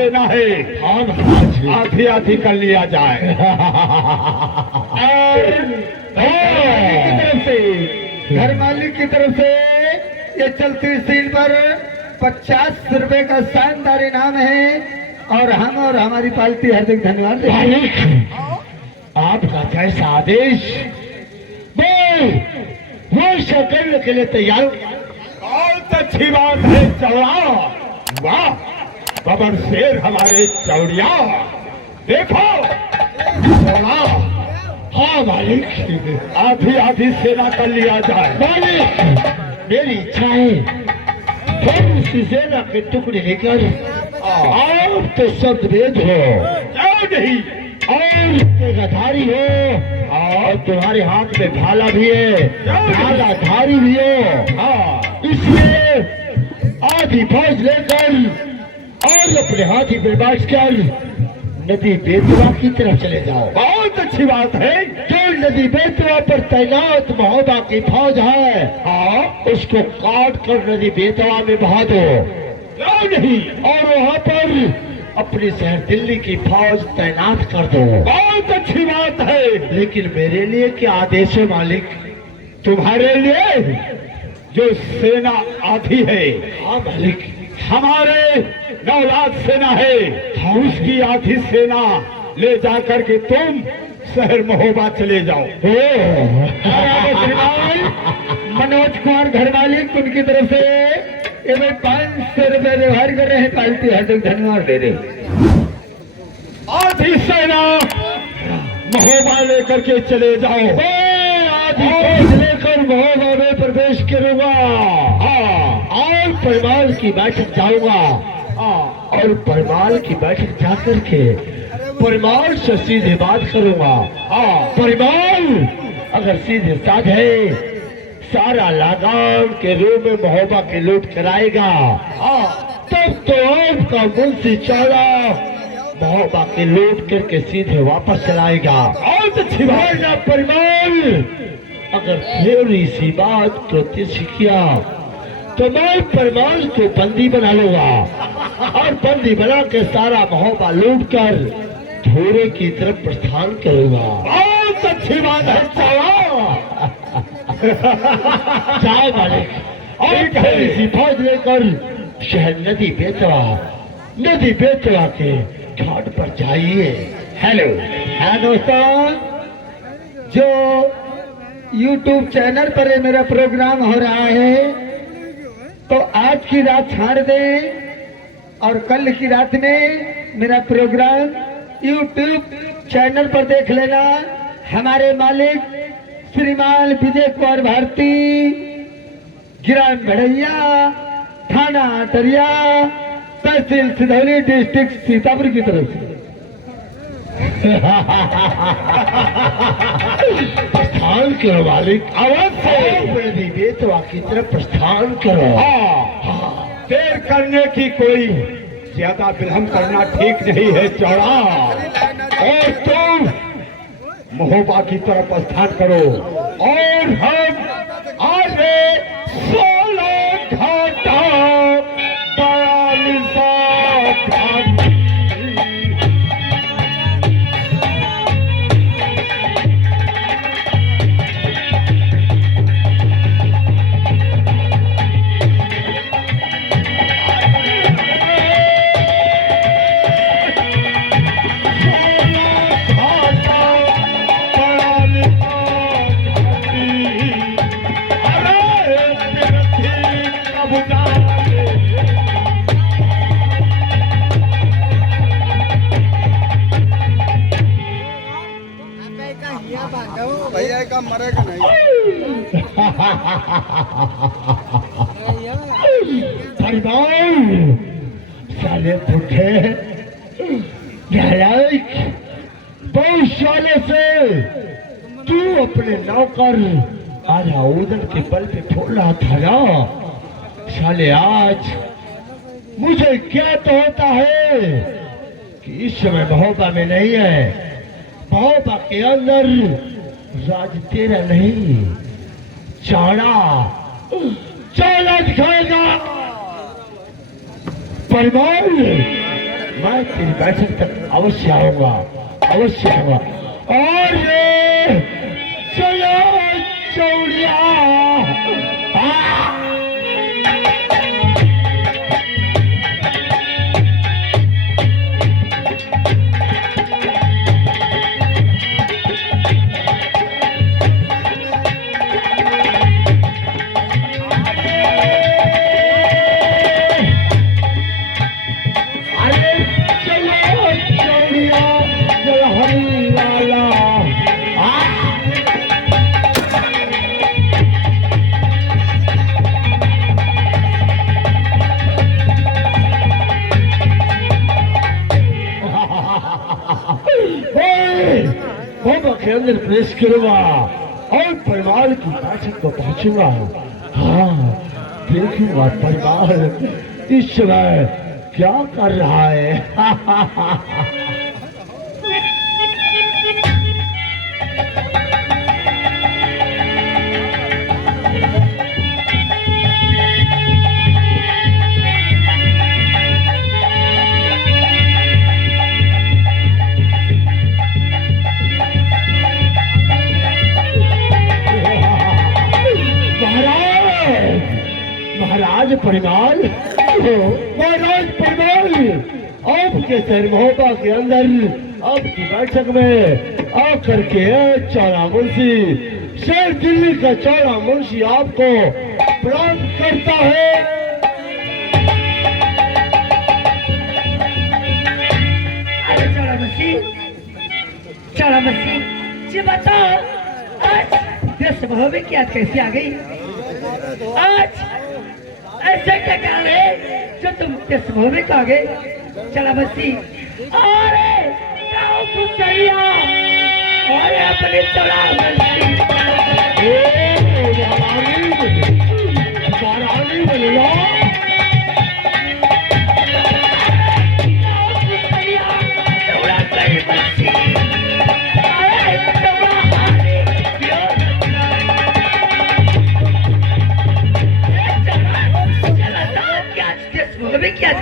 सेना है। हाँ महाराज, आधी आधी कर लिया जाए। की तरफ से, घर मालिक की तरफ से ये चलती सीट पर 50 रुपए का शानदार इनाम है और हम और हमारी पार्टी हार्दिक धन्यवाद देते हैं। मालिक आपका जैसा आदेश वो करने के लिए तैयार हूं। बहुत अच्छी बात है चौड़ा। वाह बबर शेर हमारे चौड़िया। देखो चौड़ा, हाँ मालिक, आधी आधी सेना कर लिया जाए। मालिक मेरी इच्छा है हम उसी सेना के टुकड़े लेकर आप तो शब्द भेद हो, क्यों नहीं? और तेगाधारी हो, और तुम्हारे हाथ में भाला भी है, भालाधारी भी हो। हाँ इसलिए आधी फौज लेकर और अपने हाथी पर बैठकर नदी बेतवा की तरफ चले जाओ। बहुत अच्छी बात है। जो नदी बेतवा पर तैनात महोबा की फौज है, उसको काट कर नदी बेतवा में बहा दो। क्यों नहीं? और वहाँ पर अपने शहर दिल्ली की फौज तैनात कर दो। बहुत अच्छी बात है। लेकिन मेरे लिए क्या आदेश है मालिक? तुम्हारे लिए जो सेना आधी है, हाँ मालिक, हमारे 9 लाख सेना है, उसकी आधी सेना ले जाकर के तुम शहर महोबा चले जाओ। मनोज कुमार घर मालिक उनकी तरफ से ये भाई 500 रुपए व्यवहार कर रहे हैं, पार्टी हार्दिक धन्यवाद दे रहे। आधी सेना महोबा लेकर के चले जाओ। आधी फौज लेकर महोबा में प्रवेश करूंगा। और परिवार की बैठक जाऊंगा। और परिवार की बैठक जाकर के परिवार से सीधे बात करूंगा। परिवार अगर सीधे साध है, सारा लगान के रूप में महोबा के लूट कराएगा, तब तो आपका मुंशी चौड़ा महोबा के लूट करके सीधे वापस चलाएगा। बहुत अच्छी बात। ना परिवार अगर थोड़ी सी बात को तिरछी किया तो मैं परिवार को बंदी बना लूंगा, और बंदी बना के सारा महोबा लूट कर धोरे की तरफ प्रस्थान करूंगा। बहुत अच्छी बात है चौड़ा। जाओ मालिक, और थोड़ी सी फौज लेकर शहर नदी बेतवा के घाट पर जाइए। हेलो हाँ दोस्तों, जो YouTube चैनल पर ये मेरा प्रोग्राम हो रहा है, तो आज की रात छाड़ दें और कल की रात में मेरा प्रोग्राम YouTube चैनल पर देख लेना। हमारे मालिक श्रीमान विजय कुमार भारती, ग्राम बढ़ैया, थाना अटरिया, तहसील सिधौली, डिस्ट्रिक्ट सीतापुर की तरफ से प्रस्थान करो मालिक, अवश्य बेतवा की तरफ प्रस्थान करो। देर करने की कोई ज्यादा विलंब करना ठीक नहीं है चौड़ा। और तुम महोबा की तरफ प्रस्थान करो और हम आगे 16 घाटा 42 घाट। भैया का मरेगा नहीं। साले भूखे नालायक, बहुत साले से तू अपने नौकर आजा उधर के बल पे फोड़ रहा था ना। साले आज मुझे क्या तो होता है कि इस समय महोबा में नहीं है, महोबा के अंदर राज तेरा नहीं, चाड़ा दिखाएगा। परिवार मैं तेरी बैठक तक अवश्य आऊंगा, अवश्य आऊंगा। और ये चलो चौड़िया। के अंदर प्रवेश करूंगा और परिवार की बैठक को पहुंचूंगा। हाँ, देखूंगा परिवार इस समय क्या कर रहा है। महाराज परिवार, महाराज परिवार, आपके शहर महोबा के अंदर आपकी बैठक में आकर के चौड़ा मुंशी, शहर दिल्ली का चौड़ा मुंशी आपको प्रणाम करता है। अरे चौड़ा मुंशी जी बताओ, आज देश महोबे की आज कैसे आ गई? आज ऐसे क्या कारण है जो तुम देश महोबे को आ गए? चौड़ा मुंशी, अरे गाँव खुशरिया और अपने चौड़ा मुंशी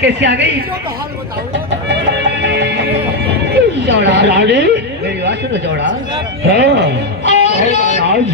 कैसे आ गई? चौड़ा रानी, मेरी बात सुनो चौड़ा। आज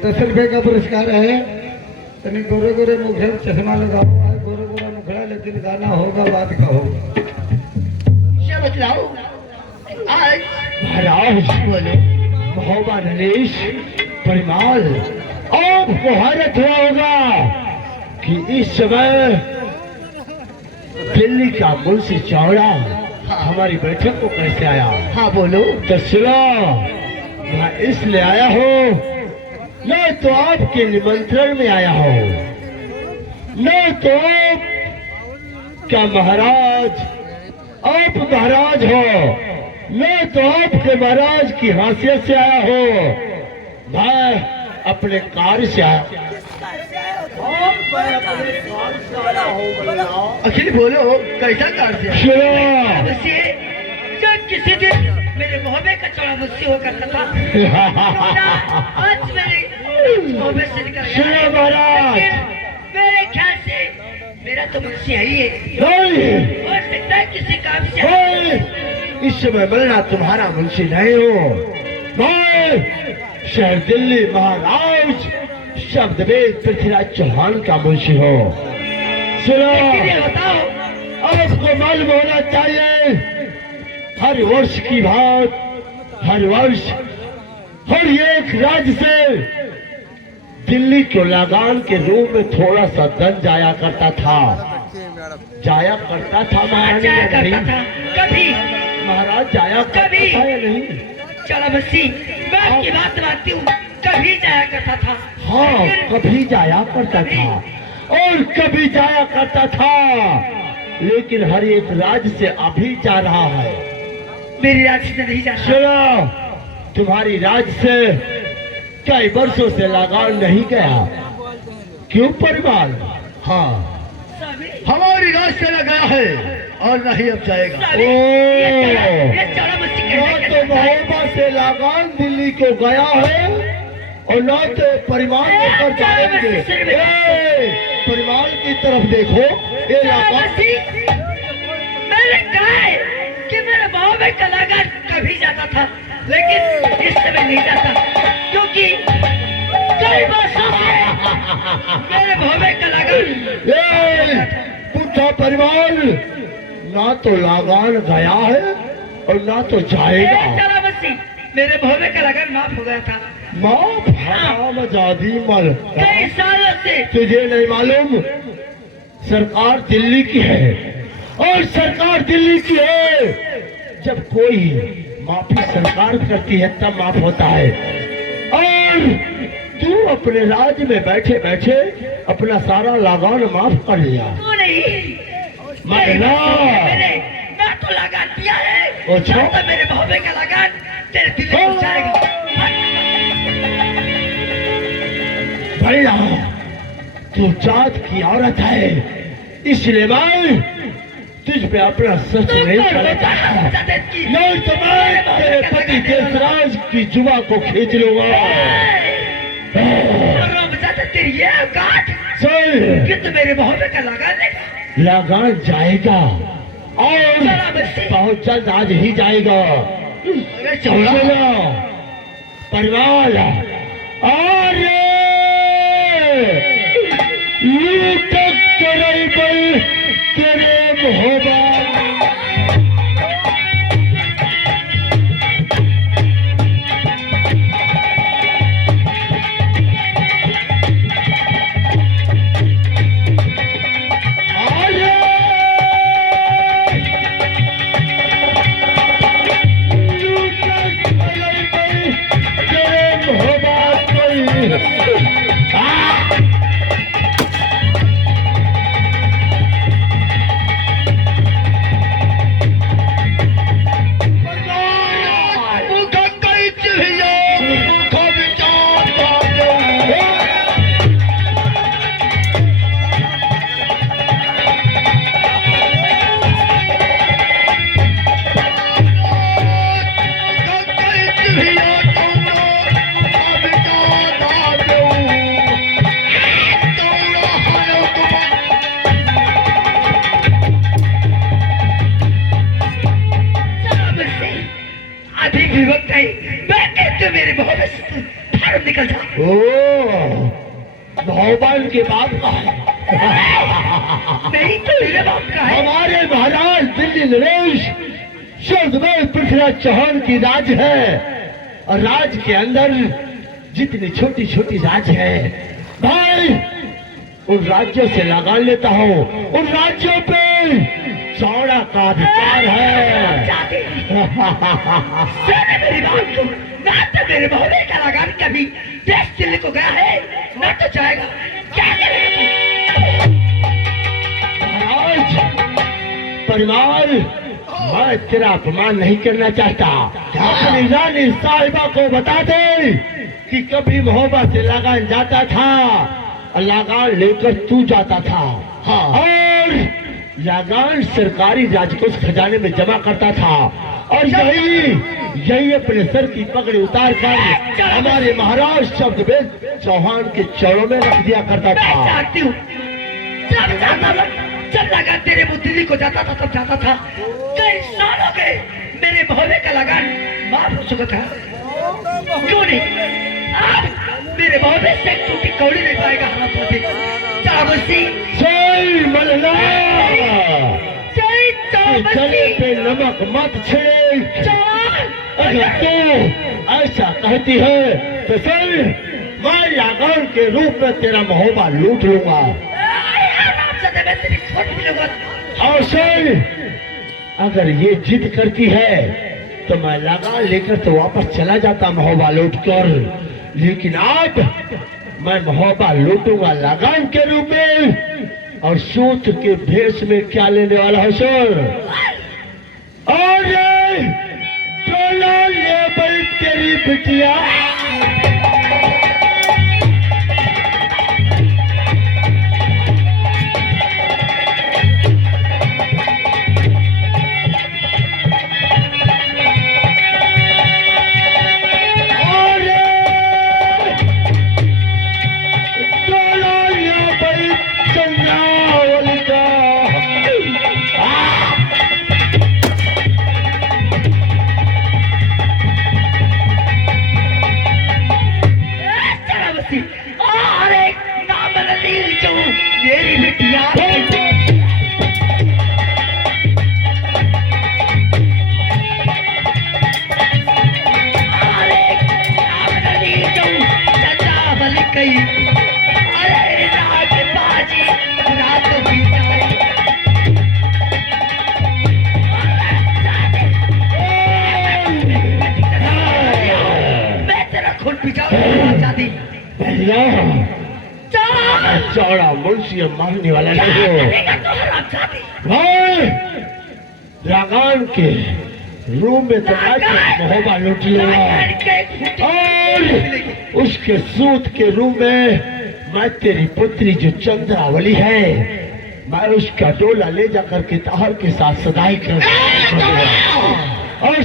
₹10 का पुरस्कार है। तनी गोरे गोरे मुखड़े चश्मा लगाओ, गोरे गोरा मुखड़ा, लेकिन गाना होगा बात का होगा। क्या बतलाओ आज? महाराज बोलो। महोबा नरेश परिमाल, आपको हैरत हुआ होगा कि इस समय दिल्ली का मुंशी चौड़ा हमारी बैठक को कैसे आया। हाँ बोलो। तो सुनो, मैं इसलिए आया हूँ, न तो आपके निमंत्रण में आया हो, न तो आप क्या महाराज, आप महाराज हो, न तो आपके महाराज की हैसियत से आया हो, मैं अपने कार्य से आया। अखिल बोलो, कैसा कार्य? सुनो, जो किसी दिन मेरे महोबे का चौड़ा मुंशी होकर था, आज मेरे महोबे से निकल गया। सुनो महाराज, मेरे ख्याल से मेरा तो मुंशी है ही है। नहीं, हो सकता है किसी काम से। नहीं, इस समय मैं तुम्हारा मुंशी नहीं हूँ, मैं शहर दिल्ली महाराज शब्द में पृथ्वीराज चौहान का मुंशी हूँ। सुनो, बताओ, आपको मालूम होना चाहिए, हर वर्ष की बात, हर वर्ष हर एक राज्य से दिल्ली को लगान के रूप में थोड़ा सा धन जाया करता था, जाया करता था महाराज, जाया करता था कभी? महाराज जाया कभी? करता था या नहीं? चलो मुंशी, मैं आपकी बात मानती हूँ, कभी जाया करता था। हाँ, कभी जाया करता था और कभी जाया करता था, लेकिन हर एक राज्य से अभी जा रहा है। मेरी राज से नहीं जाना। सुनो, तुम्हारी राज से कई वर्षों से लगान नहीं गया। क्यों परिवार? हाँ, स्वामी, हमारी राज से लगा है और नहीं अब जाएगा। स्वामी, ये चौड़ा मस्ती ना कहने तो के लिए महोबा से लगान दिल्ली को गया है और ना तो परिवार लेकर जाएंगे। ए, परिवार की तरफ देखो, ये चौड़ा लगान मस्ती, मैंने कहा है कि मेरे भाव में कलाकार कभी जाता था, लेकिन इस समय नहीं जाता, क्योंकि कई वर्षों से मेरे भाव में कलाकार ए, पुट्ठा परिवार ना तो लगान गया है और ना तो जाएगा। चौड़ा मस्ती, मेरे भाव में कलाकार माफ हो गया था माँ भाम जादी मल, कई सालों से। तुझे नहीं मालूम? सरकार दिल्ली की है और सरकार दिल्ली की है। जब कोई माफी सरकार करती है तब माफ होता है। और तू अपने राज्य में बैठे बैठे अपना सारा लगान माफ कर लिया। तू नहीं, मरना। मैंने ना तो लगान दिया है, अच्छा। ना तो मेरे भाव में लगान तेरे दिल में घुस जाएगा। भैया, तू जात की औरत है, इसलिए मैं तुझ पे अपना सच नहीं चलता। नहीं तो मैं तेरे पति देशराज की जुआ को खींच लूंगा। तेरी ये औकात सुन, कि तू मेरे भाव में लगान देगा। लगान जाएगा और बहुत जल्द आज ही जाएगा। चलो परिवार, और लूटक करे तेरे महोबा। मेरे भाव में से भारत निकल जा। भगवान के बाप का है। नहीं तो मेरे बाप का है। हमारे महाराज दिल्ली नरेश शब्दमय पृथ्वीराज चौहान की राज है, और राज के अंदर जितनी छोटी छोटी राज है भाई, उन राज्यों से लगान लेता हूँ। उन राज्यों पे चौड़ा का अधिकार है। मेरी बात को ना तो मेरे महोदय का लगान कभी देश दिल्ली को गया है, ना तो जाएगा। क्या करेगा महाराज परिवार, मैं तेरा अपमान नहीं करना चाहता। अपनी रानी साहिबा को बता दे कि कभी महोबा से लगान जाता था और लगान लेकर तू जाता था। हाँ। और लगान सरकारी राजकोष खजाने में जमा करता था, और यही अपने सर की पगड़ी उतार कर हमारे महाराज शब्दवेद चौहान के चरणों में रख दिया करता मैं था। जानती हूँ, जब जाता था, जब लगान तेरे मुंह दिल्ली को जाता था तब जाता था। कई साल हो गए मेरे महोदय का लगान माफ हो चुका था। क्यों नहीं? अब मेरे महोदय से टूटी कौड़ी नहीं पाएगा हाथ होती। चावसी जय मल्ला, जय गले चावसी पे नमक मत छिड़क। चौहान। अगर तू ऐसा कहती है तो चल, मैं लगान के रूप में तेरा महोबा लूट लूंगा। मैं तेरी खोट भी लूंगा। और सुन, अगर ये जिद करती है तो मैं लगान लेकर तो वापस चला जाता महोबा लूट कर, लेकिन अब मैं महोबा लूटूंगा लगान के रूप में, और सूत के भेष में क्या लेने वाला है सर? और तेरी बिटिया अरे नाम नील जो मेरी बिटिया अरे नाम नील जो चंद्रावली कई अरे रात बाजी रात बिताई मैं तेरा खून पिटाऊंगा चाहती चौड़ा मुंशी मारने वाला नहीं हो लगान के रूम में मोहब्बा लूट लूंगा और उसके सूत के रूम में मैं तेरी पुत्री जो चंद्रावली है मैं उसका डोला ले जाकर के ताहर के साथ सदाई कर और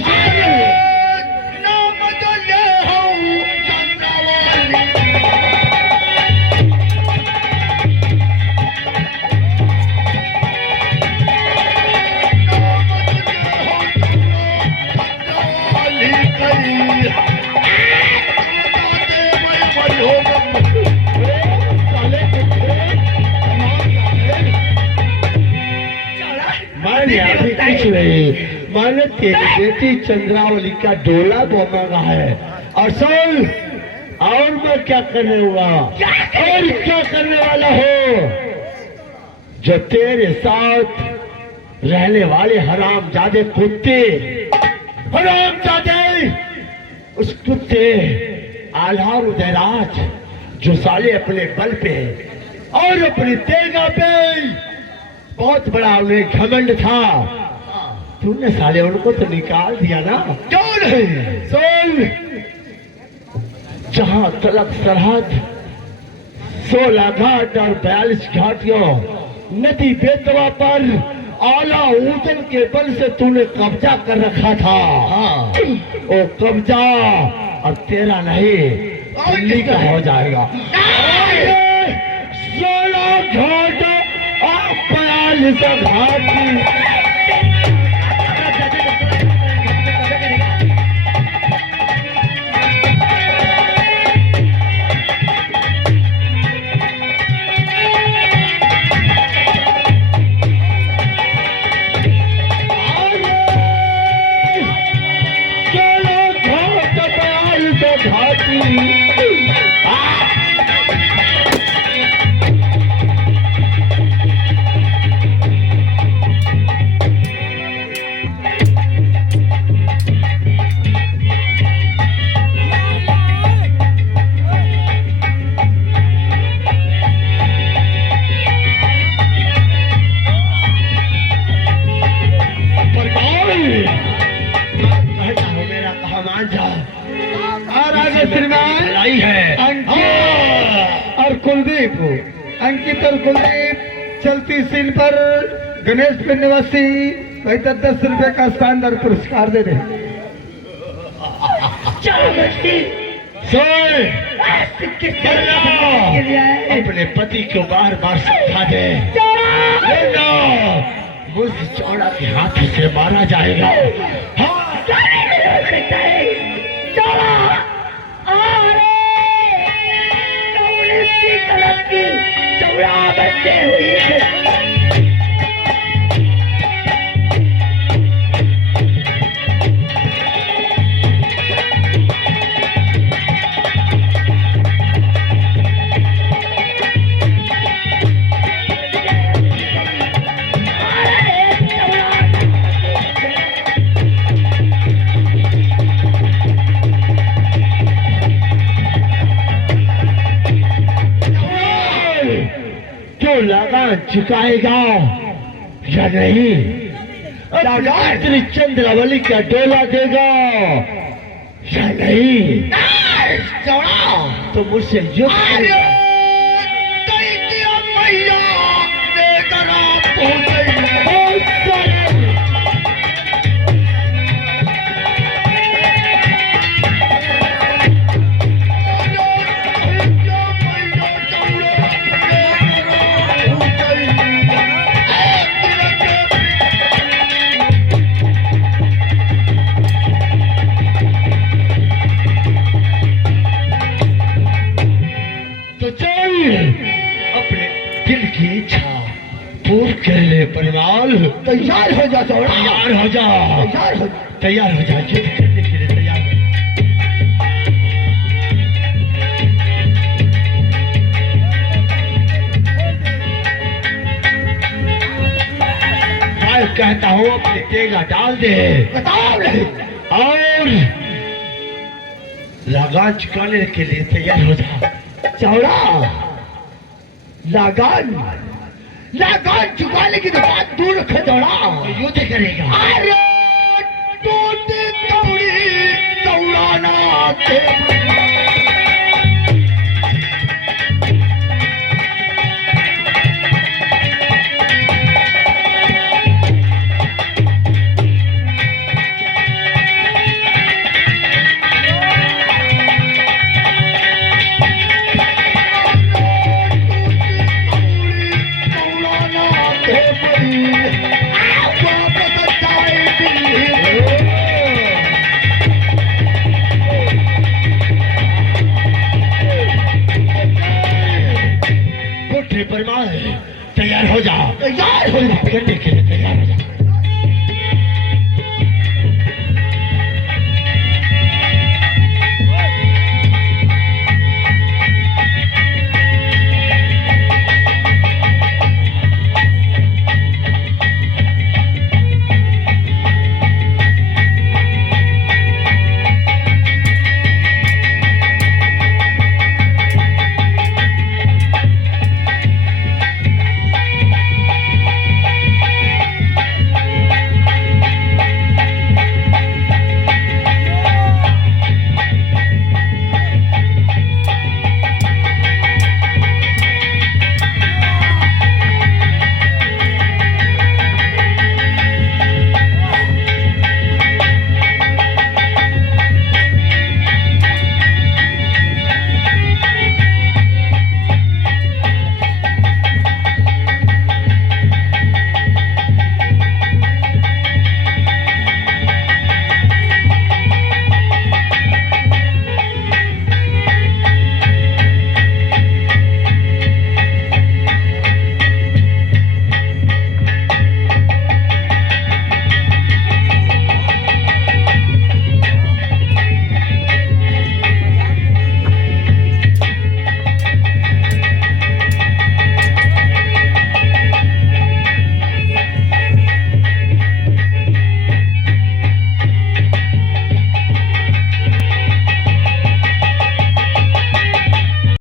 मैंने तेरी बेटी चंद्रावली का डोला मांगा है और सुन और मैं क्या करने हुआ और क्या करने वाला हो जो तेरे साथ रहने वाले हरामजादे कुत्ते हरामजादे उस कुत्ते आल्हार उदयराज जो साले अपने बल पे और अपनी तेगा पे बहुत बड़ा उन्हें घमंड था तूने साले उनको तो निकाल दिया ना क्यों नहीं सुन जहां तलक सरहद 16 घाट और 42 घाटियों नदी बेतवा पर आला ऊदन के बल से तूने कब्जा कर रखा था वो कब्जा अब तेरा नहीं दिल्ली का हो जाएगा 16 घाट और 42 घाटी और कुलदीप अंकित और कुलदीप चलती सील पर गणेश पे निवासी भाई 10 रुपए का शानदार पुरस्कार दे रहे अपने पति को बार बार समझा दे मुझ चौड़ा के हाथ से मारा जाएगा चौड़ा बचते हुई लगान चुकाएगा या नहीं? अपनी चंद्रावली का डोला देगा या नहीं? चौड़ा तो मुझसे युद्ध अरे करेगा। दैत्य मैया लेकर आप पहुंचे ओ साले! तो चल अपने दिल की इच्छा पूर्ण कर ले परिवार। तैयार हो जा चौड़ा, तैयार हो जा, तैयार हो जा। तैयार हो जा, युद्ध करने के लिए तैयार हो जा। मैं कहता हूँ अपनी तेगा डाल दे, बताओ नहीं। और लगान चुकाने के लिए तैयार हो जा। चौड़ा, लगान लगान चुकाने की तो बात दूर रखे चौड़ा। युद्ध करेगा। अरे टूटी कौड़ी चौड़ाना